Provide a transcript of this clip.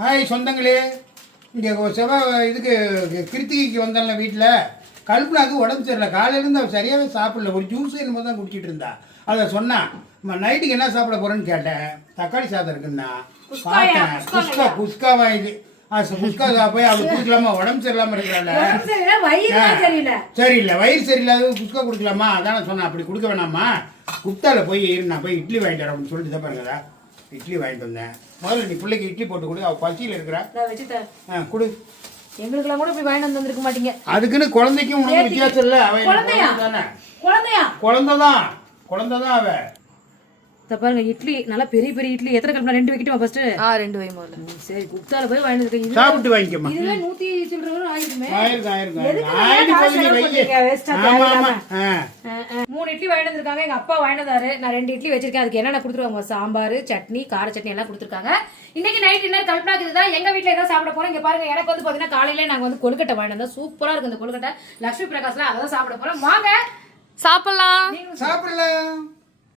Hi சொந்தங்களே, இங்கே செவ்வாய் இதுக்கு கிருத்திகைக்கு வந்தால வீட்டில் கல்பனாக்கு உடம்பு சரியில்லை. காலையிலேருந்து அவள் சரியாகவே சாப்பிடல. ஒரு ஜூஸ் என்னமோ தான் குடிச்சிட்டு இருந்தா. அதை சொன்னான், நைட்டுக்கு என்ன சாப்பிட போகிறேன்னு கேட்டேன். தக்காளி சாதம் இருக்குன்னா பார்த்தேன். குஸ்காவா இது? குஸ்கா போய் அவளுக்கு கொடுக்கலாமா? உடம்பு சரியில்லாமல் இருக்கிறாள். சரியில்லை, வயிறு சரியில்லாத குஸ்கா கொடுக்கலாமா? அதான் சொன்னேன். அப்படி கொடுக்க வேணாமா, குப்தால போய் நான் போய் இட்லி வாங்கிட்டு வரேன் அப்படின்னு சொல்லிட்டு தான் பாருங்கடா. இட்லி வாங்கிட்டு வந்தேன். முதல்ல நீ பிள்ளைக்கு இட்லி போட்டு கொடு, அவள் பசியில் இருக்கிறா. கொடு. எங்களுக்கெல்லாம் கூட இப்படி வாங்கிட்டு வந்திருக்க மாட்டீங்க. அதுக்குன்னு குழந்தைக்கும் உனக்கு வித்தியாசம் இல்லை. அவன் குழந்தைதான் அவ. பாருங்க இட்லி நல்லா பெரிய பெரிய இட்லி. எத்தனை கல்பனா? 2 வைக்கட்டுமா ஃபர்ஸ்ட்? 2 வை முதல்ல. சரி, குப்தால போய் வாங்கிட்டு இருக்கீங்க. சாப்பிட்டு வாங்கிக்கமா. இதுல 100 சில்லற ஆயிருமே. ஆயிருங்க. மூணு இட்லி வாங்கிட்டு வந்திருக்காங்க. எங்க அப்பா வாங்கிட்டு வந்தாரு. நான் 2 இட்லி வச்சிருக்கேன். அதுக்கு என்னென்ன கொடுத்துருவாங்க? சாம்பார், சட்னி, கார சட்னி எல்லாம் கொடுத்துருக்காங்க. இன்னைக்கு நைட் டின்னர் கல்பனாக்கு இதுதான். எங்க வீட்டுல ஏதாவது சாப்பிட போறோம். இங்க பாருங்க, எனக்கு வந்து பாத்தீங்கன்னா காலையில நாங்க வந்து கொழுக்கட்டை வாங்கிட்டு வந்தோம். சூப்பரா இருக்கு இந்த கொழுக்கட்டை. லட்சுமி பிரகாஷ்ல அதான் சாப்பிட போறோம். வாங்க சாப்பிடலாம்.